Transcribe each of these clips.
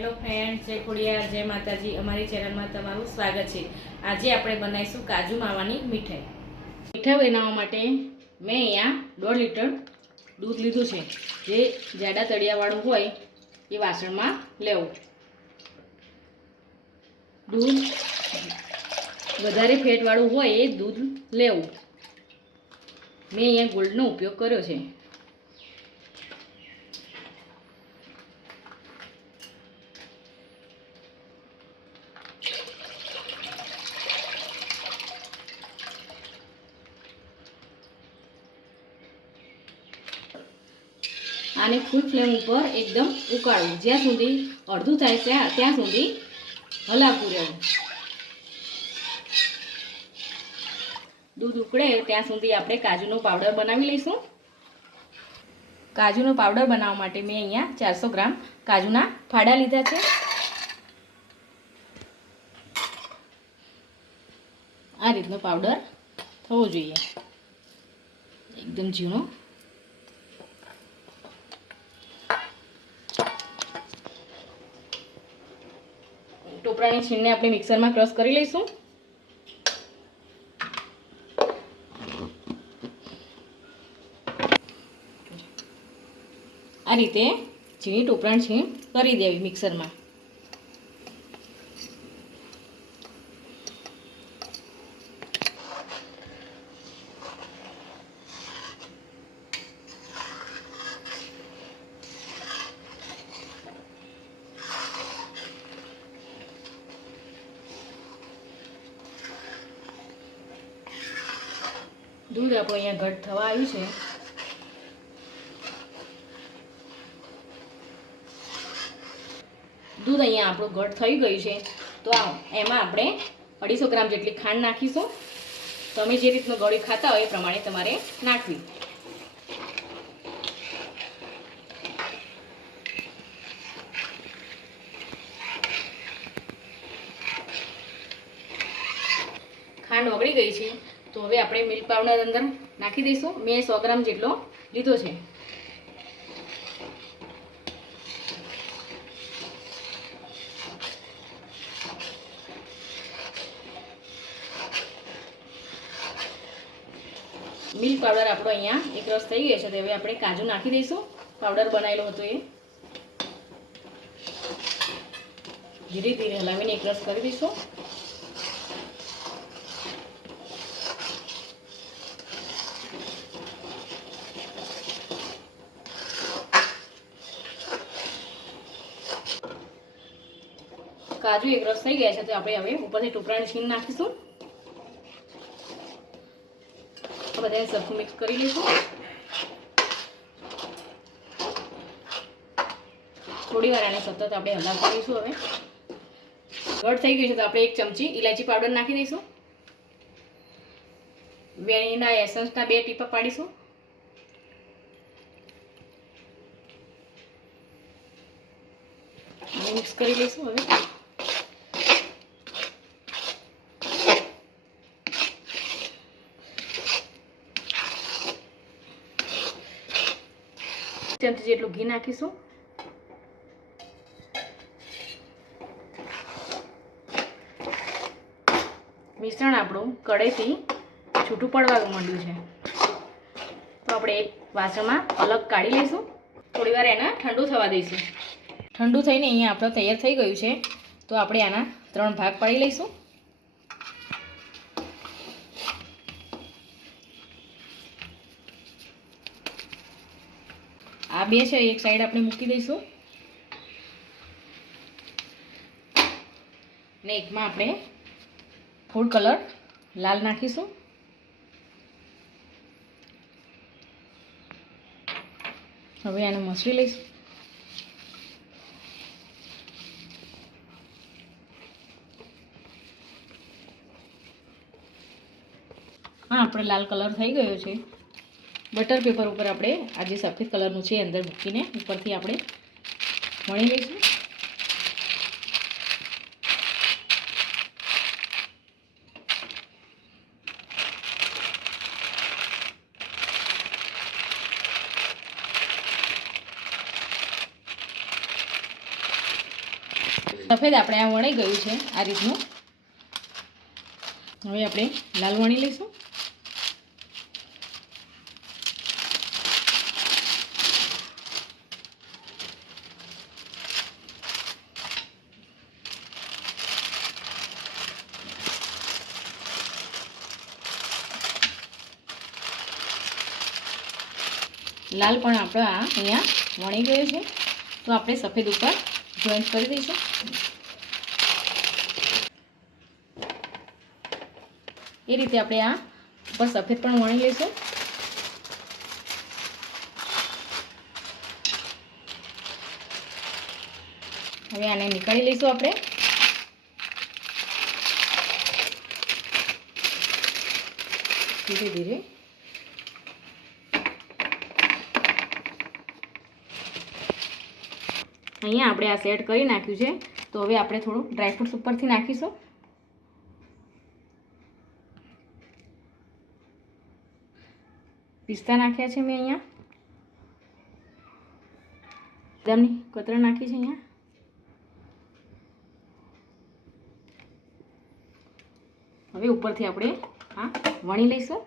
Hello friends, જય ખોડિયાર, જય માતાજી. અમારી ચેનલમાં તમારું સ્વાગત છે. આજે આપણે બનાવીશું કાજુ માવાની મીઠાઈ. મીઠાઈ બનાવવા માટે મેં અહીંયા 1.5 લીટર દૂધ લીધું છે. જે જાડા તળિયાવાળું હોય એ વાસણમાં લેવું. દૂધ વધારે ફેટવાળું હોય એ દૂધ લેવું. મેં અહીંયા ગોલ્ડનો ઉપયોગ કર્યો છે. આને ફૂલ ફ્લેમ ઉપર એકદમ ઉકાળવું. જ્યાં સુધી અડધું થાય ત્યાં સુધી હલાવતું રહેવું. દૂધ ઉકળે ત્યાં સુધી આપણે કાજુનો પાવડર બનાવી લઈશું. કાજુનો પાવડર બનાવવા માટે મેં અહીંયા 400 ગ્રામ કાજુના ફાડા લીધા છે. આ રીતનો પાવડર થવો જોઈએ, એકદમ ઝીણો. ટોપરાની છીણને આપણે મિક્સરમાં ક્રશ કરી લઈશું. આ રીતે ઝીણી ટોપરાની છીણ કરી દેવી મિક્સરમાં. દૂધ આપણું અહીંયા ઘટ થવા આવ્યું છે. દૂધ અહીંયા આપણું ઘટ થઈ ગયું છે. તો એમાં આપણે 250 ગ્રામ જેટલી ખાંડ નાખીશું. તમે જે રીતનો ગળી ખાતા હોય એ પ્રમાણે તમારે નાખવી. ખાંડ ઓગળી ગઈ છે. તો હવે આપણે મિલ્ક પાવડર અંદર નાખી દઈશું. મેં 100 ગ્રામ જેટલો લીધો છે. મિલ્ક પાવડર આપણો અહીંયા એક રસ થઈ ગયો છે. તો હવે આપણે કાજુ નાખી દઈશું. પાવડર બનાવેલો હતો એ ધીરે ધીરે હલાવીને એક રસ કરી દઈશું. કાજુ એક રસ થઈ ગયા છે. તો આપણે હવે ઉપરથી ટોપરાની છીણ નાખીશું. બધાને સરખું મિક્સ કરી લઈશું. થોડી વાર આને સતત આપણે હલાવતા રહીશું. હવે ઘટ થઈ ગયું છે. તો આપણે 1 ચમચી ઇલાયચી પાવડર નાખી દઈશું. વેનીલા એસન્સના 2 ટીપા પાડીશું. મિક્સ કરી લઈશું. હવે ચમચી જેટલું ઘી નાખીશું. મિશ્રણ આપણું કઢાઈથી છૂટું પડવા માંડ્યું છે. તો આપણે એક વાસણમાં અલગ કાઢી લઈશું. થોડી વાર એને ઠંડુ થવા દઈશું. ઠંડુ થઈને અહીંયા આપણું તૈયાર થઈ ગયું છે. તો આપણે આના 3 ભાગ પાડી લઈશું. આ 2 છે એક સાઈડ આપણે મૂકી દઈશું. ને એકમાં આપણે ફૂડ કલર લાલ નાખીશું. હવે આને મસળી લઈશું. હા, આપણે લાલ કલર થઈ ગયો છે. બટર પેપર ઉપર આપણે આ જે સફેદ કલરનું છે અંદર મૂકીને ઉપરથી આપણે વણી લઈશું. સફેદ આપણે આ વણાઈ ગયું છે આ રીતનું. હવે આપણે લાલ વણી લઈશું. લાલ પણ આપણો આ અહીંયા વણી ગયો છે, તો આપણે સફેદ ઉપર જોઈન્ટ કરી દઈશું. એ રીતે આપણે આ ઉપર સફેદ પણ વણી લઈશું. હવે આને નીકાળી લઈશું આપણે. ધીરે ધીરે અહીંયા આપણે આ સેટ કરી નાખ્યું છે, તો હવે આપણે થોડું ડ્રાયફ્રૂટ્સ ઉપરથી નાખીશું. પિસ્તા નાખ્યા છે મેં અહીંયા, બદામની કતરણ નાખી છે અહીંયા. હવે ઉપરથી આપણે આ વણી લઈશું.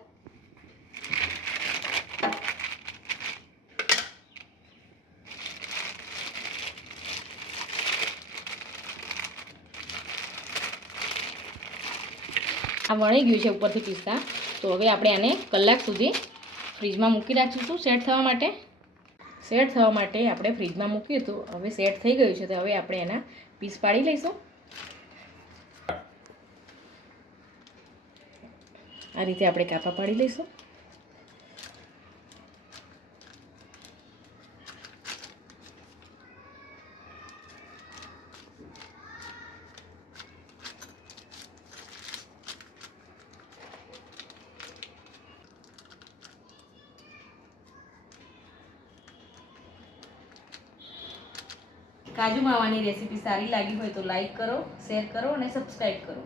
આ વણી ગયું છે ઉપરથી પિસ્તા, તો હવે આપણે આને કલાક સુધી ફ્રીજમાં મૂકી રાખીશું સેટ થવા માટે. સેટ થવા માટે આપણે ફ્રીજમાં મૂક્યું હતું, હવે સેટ થઈ ગયું છે, તો હવે આપણે એના પીસ પાડી લઈશું. આ રીતે આપણે કાપા પાડી લઈશું. કાજુ માવાની રેસીપી સારી લાગી હોય તો લાઈક કરો, શેર કરો અને સબસ્ક્રાઈબ કરો.